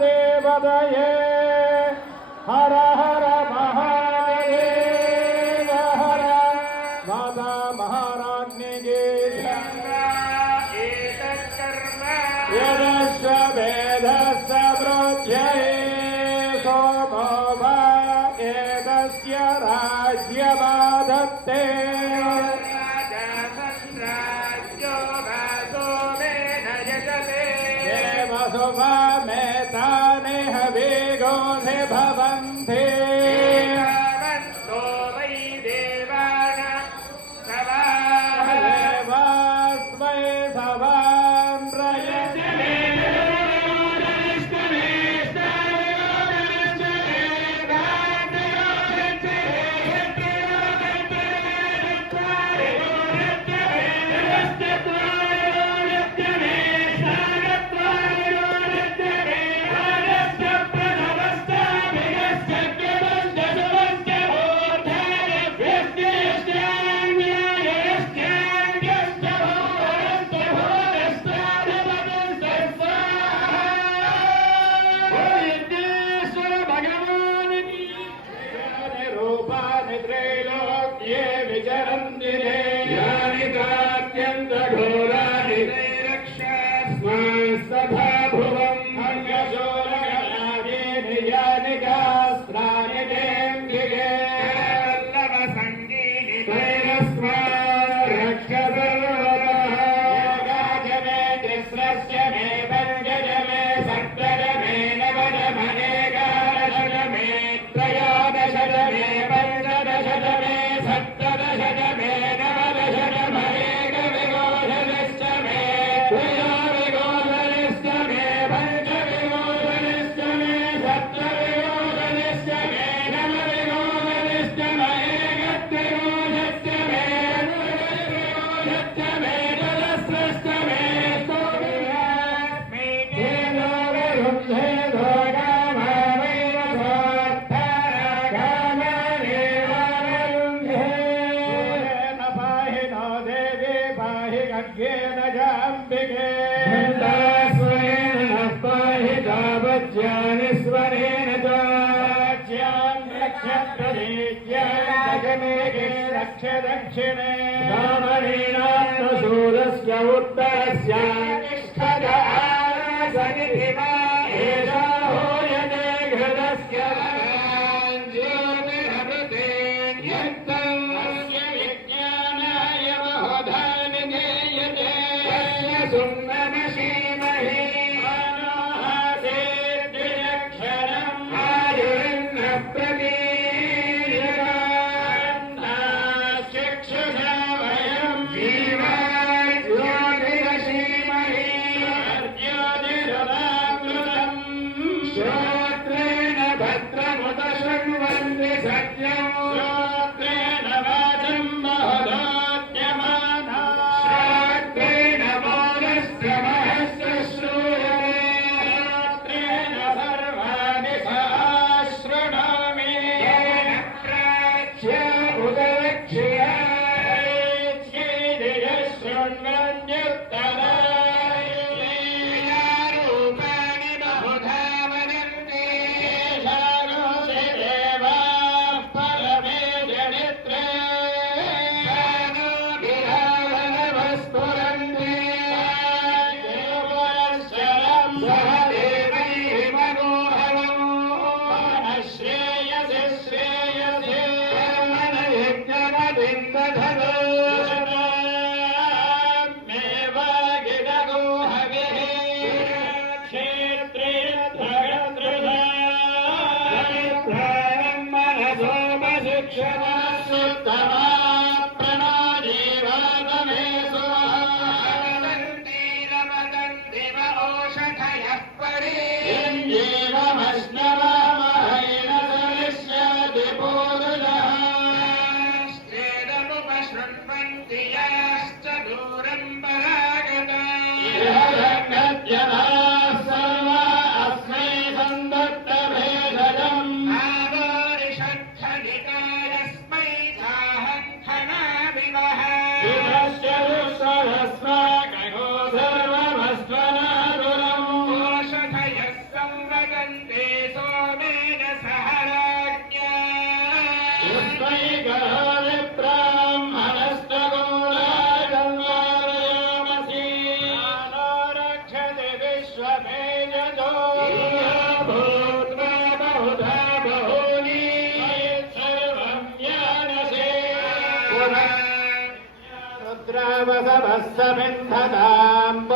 தேவதையே ஹர ஹர மகாதேவ ஹர மாதா மகாராஜ்னிகே ஏதஸ்வமே खड्गेन जाम्बिके स्वरेण नः पाहि तावज्यानि स्वरेण च राज्यान् रक्षप्रदेज्यागमेके रक्ष दक्षिणे ब्राह्मणेनात्मशूरस्य उत्तरस्य निष्ठजा सनिधिमा एषा होयते घृतस्य श्रोत्रेण भद्रमुत शृण्वन्ति सत्यम् श्रोत्रेण वाचम् महदोद्यमाना श्रोत्रेण मौनस्य महस्य श्रूयते श्रोत्रेण सर्वाणि सहस्रणामि येन प्राच्य उदलक्ष्य शृण्वन्ति विघ्नधरो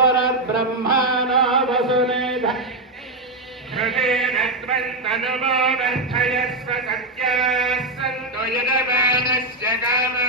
రుద్రావసవస్థమిద్ధతాంబురబ్రహ్మాణా వసునేధ ఘృతేన త్వన్మనమోవర్ధయస్వ సత్యాస్సంతో యజమానస్య కామా.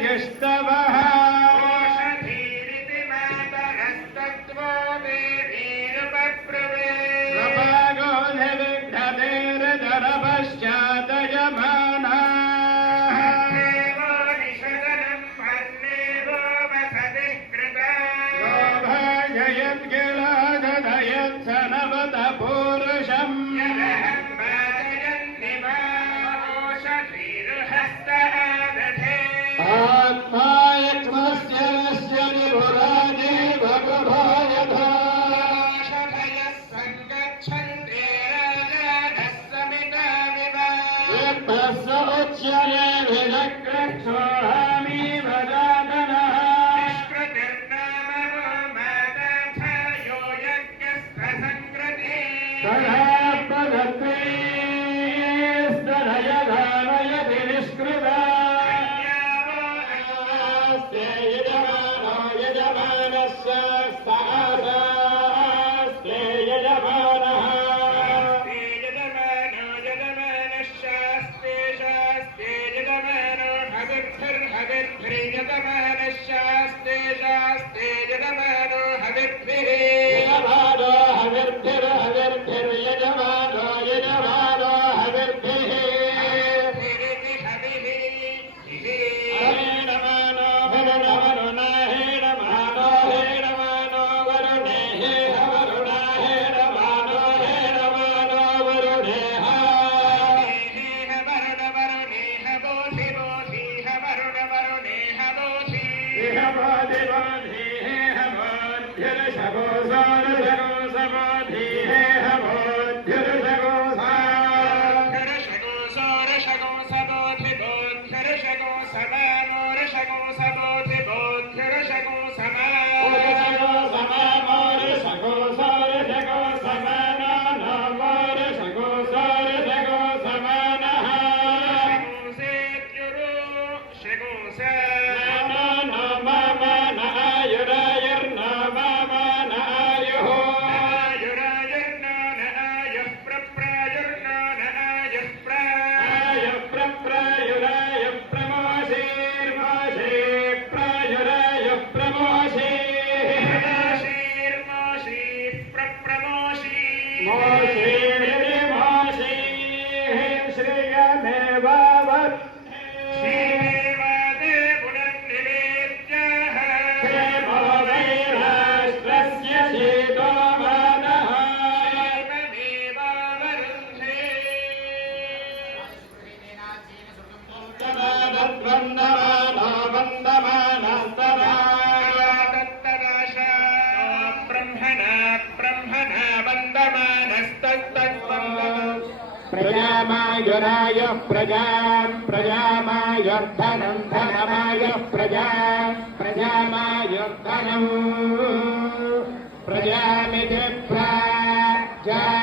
que está. 来来 शवो दिवाधेः हवाद्भिरशवो Lord. प्रजामायराय प्रजाम् प्रजामायर्थनम् धनमाय प्रजा प्रजामायर्थनम् प्रजामिति प्राजा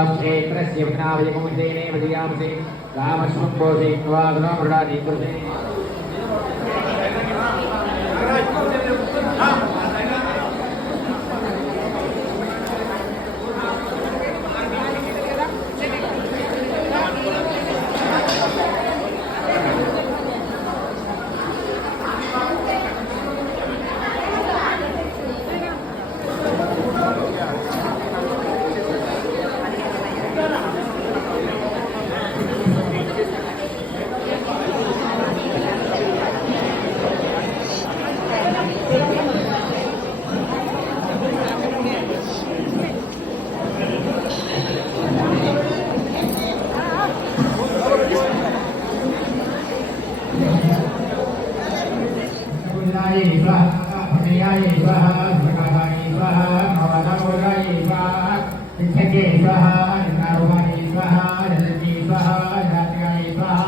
పూజ్యతాం క్షేత్రస్య వినాయకముదేనే వదియామసి రామస్వం భోజే వాదన కృతే పుణ్యాయ స్వాహ పుణ్యాయ స్వాహ ప్రకాశాయ స్వాహ నవనవోదాయ స్వాహ విచ్చకే స్వాహ నారుమాయ స్వాహ జలజీ స్వాహ జాత్యాయ స్వాహ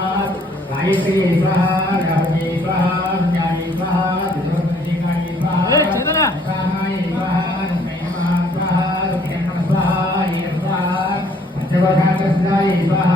గాయత్రీ స్వాహ రాజే స్వాహ జ్ఞాయ స్వాహ దిశోదశికాయ స్వాహ స్వాహాయ స్వాహ నమః స్వాహ రుద్రనమ స్వాహ స్వాహ పంచవధాకృష్ణాయ స్వాహ